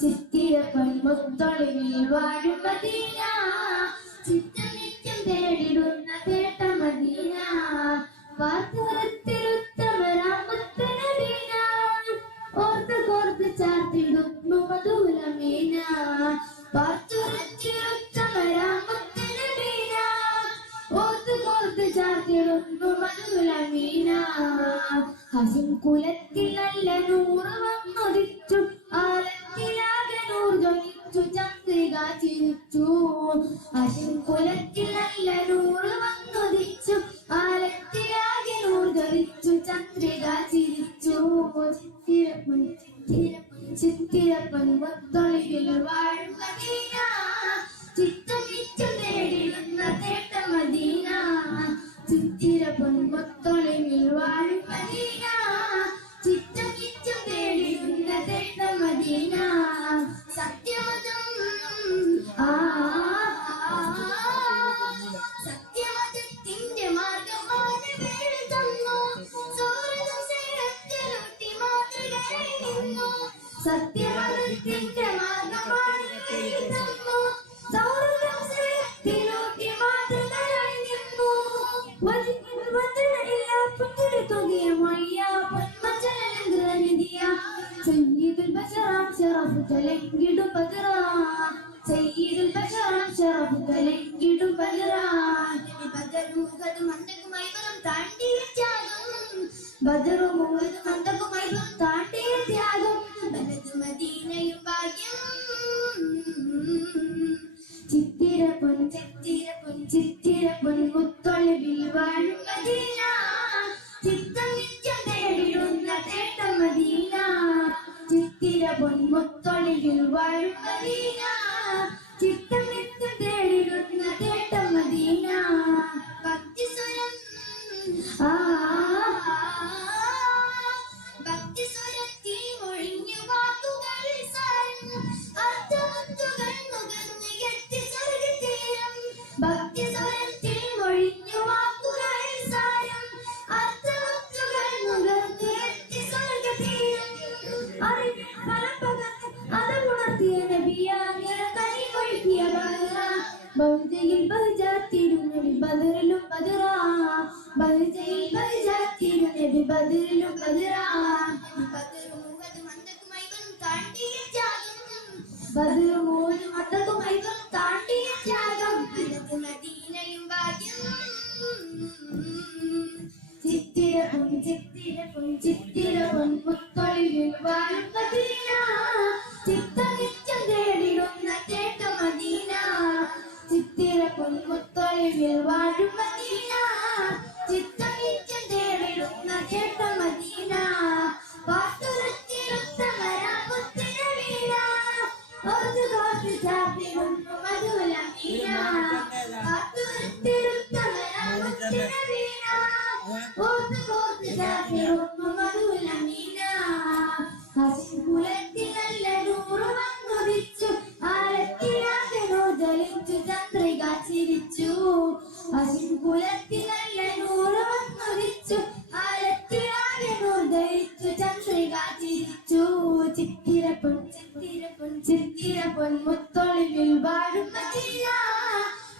ചിത്തിരപ്പൻ മുത്തൊളിവിൽ വാഴും Medina, ചിത്തനിത്യം തേടിടുന്ന തേട്ട Medina, വാർത്തരത്തിലുത്തമരാം മുത്തനബീന, ഓർത്ത് കോർത്ത് ചാർത്തിടുന്നു മധുരമീന, വാർത്തരത്തിലുത്തമരാം മുത്തനബീന, ഓർത്ത് കോർത്ത് ചാർത്തിടുന്നു മധുരമീന. ഹസിൻ കുലത്തിൽ നല്ല നൂറ് വന്നുദിച്ചു, ആലത്തിലാകെ നൂർ ജ്വലിച്ചു, ചന്ദ്രിക ചിരിച്ചു. ഹസിൻ കുലത്തിൽ നല്ല നൂറ് വന്നുദിച്ചു, ആലത്തിലാകെ നൂർ ജ്വലിച്ചു, ചന്ദ്രിക ചിരിച്ചു. ചിത്തിരപ്പൻ ചിത്തിരപ്പൻ ചിത്തിരപ്പൻ മുത്തൊളിവിൽ വാഴും മദീന, ചിത്തം നിത്യം നേടിടുന്ന തേട്ട മദീന, ചിത്തിരപ്പൻ മുത്തൊളിവിൽ വാഴും മദീന, ചിത്തം നിത്യം നേടിടുന്ന തേട്ട മദീന. സത്യമതം സത്യമതത്തിന്റെ മാർഗം തന്നു, സൗരസേനത്തിലൂട്ടി മാതൃകയായി നിന്നു. സത്യമതത്തിന്റെ മാർഗമാണ് തന്നു, സൗരസേനത്തിലൂട്ടി മാതൃകയായി നിന്നു. വചനമില്ല പുഞ്ചിരിത്തുകയ മയ്യ പൊന്മചലനിധിയ, സയ്യിദുൽ ബശറാം ശറഫ് തലങ്കിടും ബദറാ, സയ്യിദുൽ ബശറാം ശറഫ് തലങ്കിടും ബദറാ. ബദറുമുഖത് മന്ദകുമായി വരം താണ്ടിയ ത്യാഗം, ബദറുമുഖത് മന്ദകുമായി വരം താണ്ടിയ ത്യാഗം, ബലത് മദീനയും ഭാഗ്യം. ചിത്തിരപ്പൊൻ ചിത്തിരപ്പൊൻ ചിത്തിരപ്പൊൻ മുത്തൊളിവിൽ വാഴും മദീന, ചിത്തം നിത്യം നേടിടുന്ന തേട്ട മദീന, ചിത്തിരപ്പൊൻ മുത്തൊളിവിൽ വാഴും മദീന, ചിത്തം നിത്യം നേടിടുന്ന തേട്ട മദീന. ഭക്തിസ്വരം ഭക്തിസ്വരത്തിൽ മൊഴിഞ്ഞു വാക്കുകൾ സാരം, അർത്ഥമുത്തുകൾ നുകർന്നു എത്തി സ്വർഗതീരം. ഭക്തിസ്വരത്തിൽ മൊഴിഞ്ഞു വാക്കുകൾ സാരം, അർത്ഥമുത്തുകൾ നുകർന്നു എത്തി സ്വർഗതീരം. അറിവിൽ ഫലം പകർന്ന് അതുണർത്തിയ നബിയായ കനിമൊഴുകിയ ബദറ, ബഹുജയിൽ ബഹുജാത്തിരുനബി ബദറിലും ബദറാ, ബഹുജയിൽ ബഹുജാത്തിരുനബി ബദറിലും ബദറാ. ബദറുമുഖത് മന്ദകുമായി വരും താണ്ടിയ ത്യാഗം, ബദറുമുഖത് മന്ദകുമായി വരും താണ്ടിയ ത്യാഗം, ബലത് മദീനയും ഭാഗ്യം. ചിത്തിരപ്പൊൻ ചിത്തിരപ്പൊൻ ചിത്തിരപ്പൊൻ മുത്തൊളിവിൽ വാഴും മദീന, ചിത്തം നിത്യം തേടിടുന്ന തേട്ട മദീന, ചിത്തിരപ്പൊൻ മുത്തൊളിവിൽ വാഴും മദീന, ചിത്തം നിത്യം തേടിടുന്ന തേട്ട മദീന. വാർത്തുരത്തിലുത്തമരാം മുത്തനബീന, ഓർത്ത് കോർത്ത് ചാർത്തിടുന്നു മധുരമീന, വാർത്തുരത്തിലുത്തമരാം മുത്തനബീന, ഓർത്ത് കോർത്ത് ചാർത്തിടുന്നു മധുരമീന. ഹസിൻ കുലത്തിൽ നല്ല നൂറ് വന്നുദിച്ചു, ആലത്തിലാകെ നൂർ ജ്വലിച്ചു, ചന്ദ്രിക ചിരിച്ചു. ഹസിൻ കുലത്തിൽ നല്ല നൂറ് വന്നുദിച്ചു, ആലത്തിലാകെ നൂർ ജ്വലിച്ചു, ചന്ദ്രിക ചിരിച്ചു. ചിത്തിരപ്പൊൻ ചിത്തിരപ്പൊൻ ചിത്തിരപ്പൊൻ മുത്തൊളിവിൽ വാഴും മദീന,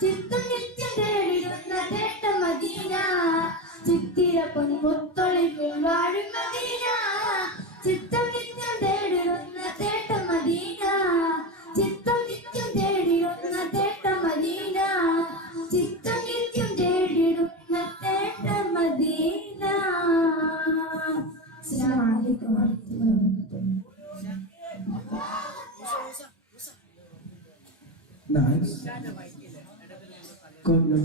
ചിത്തം നിത്യം തേടിടുന്ന തേട്ട മദീന, ചിത്തിരപ്പൊൻ മുത്തൊളിവിൽ വാഴും മദീന, ചിത്തം നിത്യം തേടിടുന്ന തേട്ട മദീന, ചിത്തം നിത്യം തേടിടുന്ന തേട്ട മദീന, ചിത്തം നിത്യം തേടിടുന്ന തേട്ട മദീന. അസ്സലാമു അലൈക്കും വറഹ്മത്തുള്ളാഹി Nice. Con your